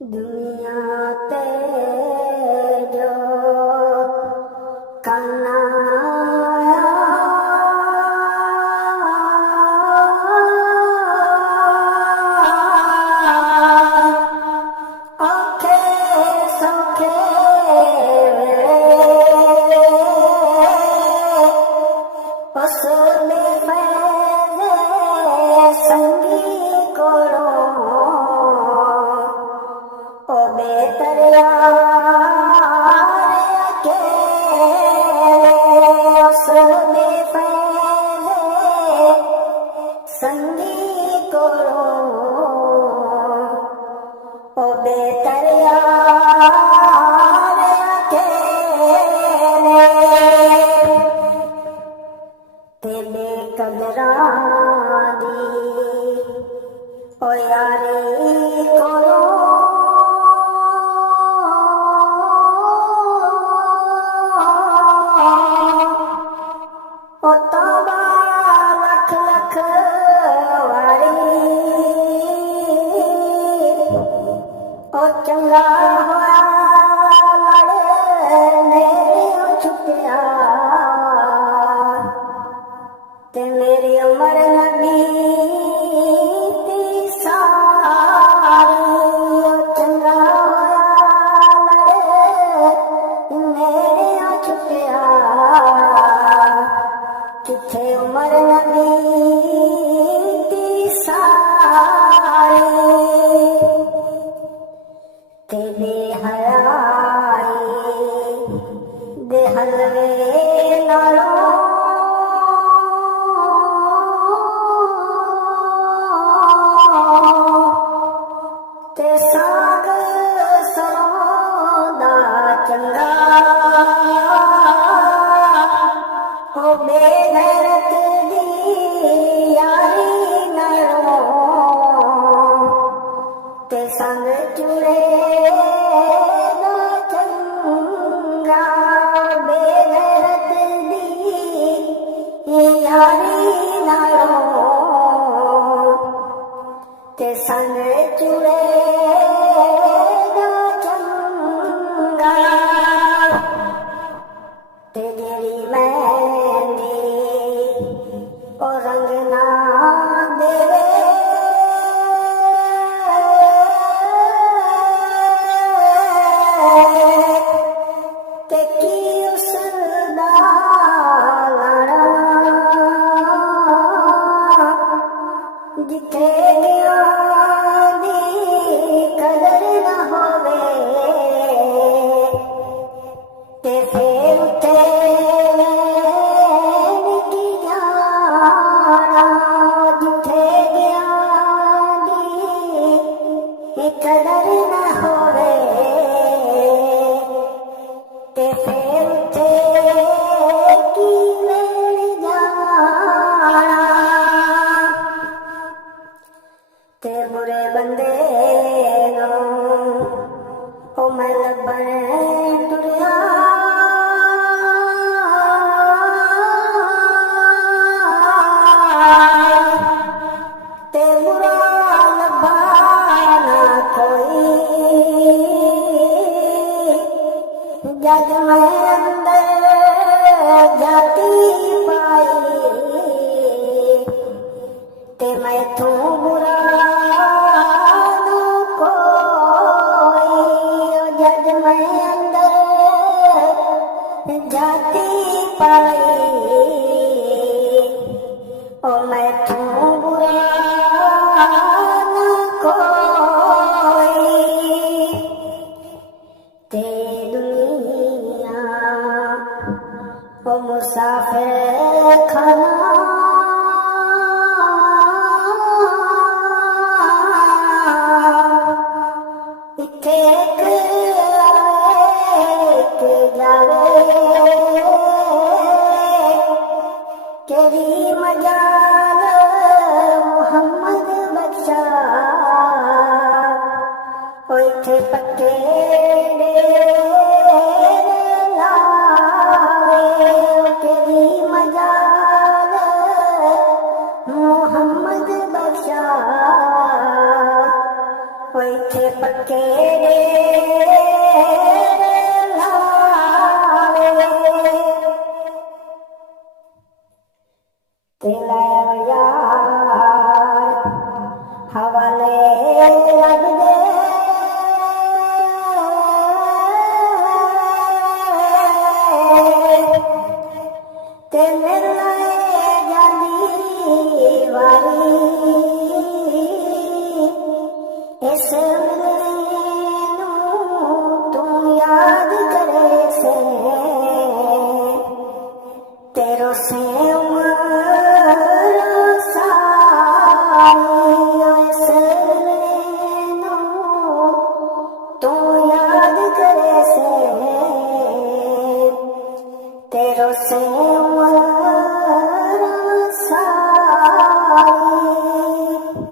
दुनिया ते जो करना औखे सौखे उस बेफैज़े संगी कोड़ो ओ बेहतर यार अकेले उस बेफैज़े संगी कोड़ो ओ बेहतर यार अकेले ते बेकदरा दी ओ यारी कोड़ो ओ तौबा लख लख वारी ओ चंगा होया लड़ने छुपिया ते मेरी उम्र लगी ती सारी ओ चंगा होया लड़ने छुपिया किथे उमर लगी ती सारी ते बेहयाई दे हलवे नालों ते साग सौदा चंगा ओ बेगैरत दी यारी नालों ते संग चुड़े दा चंगा बेगैरत दी यारी नालों ते संग चुड़े दा चंगा ते जेड़ी मेहंदी ओ रंग ना देवे ते की उसदा लाड़ा जिथे गया दी कदर न होवे ते फिर उथे की जाना जिथे गया दी कदर न होवे ते फिर उथे की लेण जाना ते बुरे बंदे नूं ओ मैं लभण तुरिया ते बुरा लभा ना कोई जग मैं अंदर जाती पाई ते मैं तू बुरा ना कोई जग मैं अंदर जाती पाई ओ मैं तू बुरा ना कोई ते दुनिया ओ मुसाफिर खाना इथे एक आवे एक जावे केरी मजाल मोहम्मद बख्शा ओ इथे पक्के लावे केरी मजाल मोहम्मद बख्शा ओ इथे पक्के पक्के लावे ते लै यार हवाले रब दे ते मिले जानी वारी इस